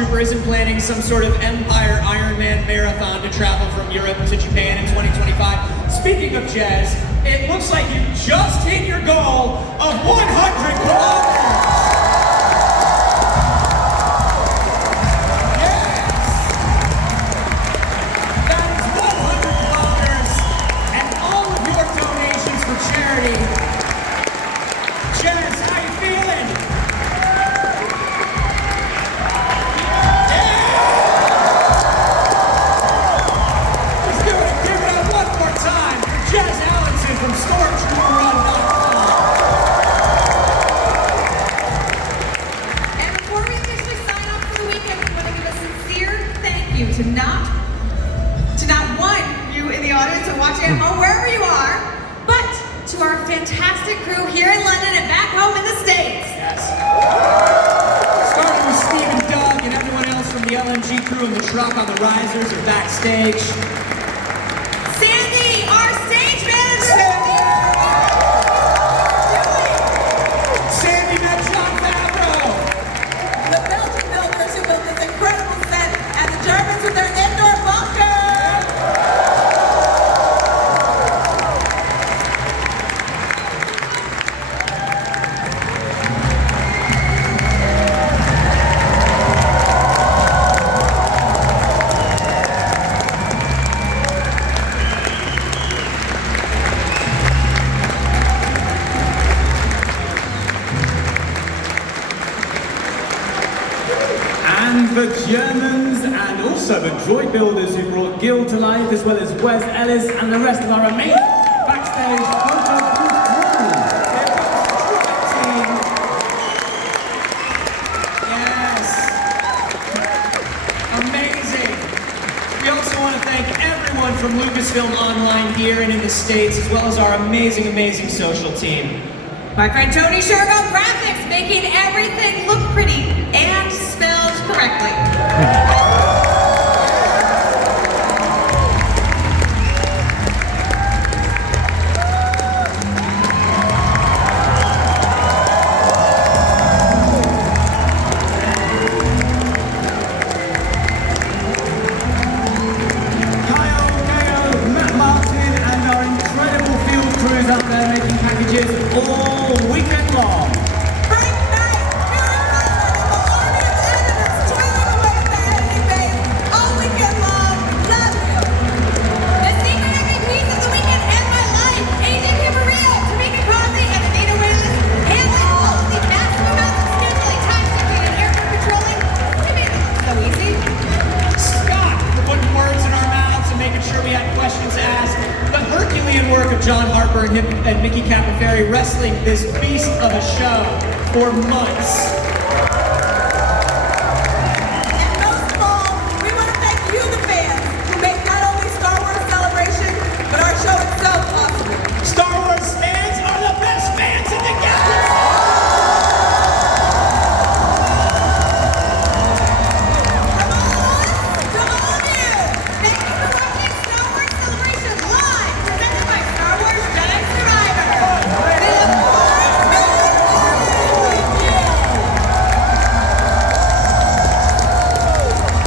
Stormtrooper isn't planning some sort of Empire Ironman marathon to travel from Europe to Japan in 2025. Speaking of Jazz, it looks like you just hit your goal of 100 kilometers. To not one, you in the audience and watching at home, wherever you are, but to our fantastic crew here in London and back home in the States. Yes. Starting with Steve and Doug and everyone else from the LMG crew and the truck on the risers or backstage. Sandy, our stage manager. Sandy met John Favreau. The Belgian builders who built this incredible set, and the Germans with their indoor bunker. And the Germans and also the droid builders who brought Gil to life, as well as Wes Ellis and the rest of our amazing backstage photo crew. Yes. Amazing. We also want to thank everyone from Lucasfilm Online here and in the States, as well as our amazing, amazing social team. My friend Tony Shergo Graphics, making everything look pretty and spelled correctly. Out there making packages all weekend long. Frank Knight, Billy Rowland, and the army of editors toiling away at the editing bay all weekend long. Love you. The secret MVPs of the weekend and my life, AJ Maria, Tamika Crosby, and Anita Williams, handling all of the massive amounts of scheduling, time shipping, and airport controlling. You made it look so easy. Scott for putting words in our mouths and making sure we had questions asked. The Herculean work of John Harper and Mickey Capaferri wrestling this beast of a show for months.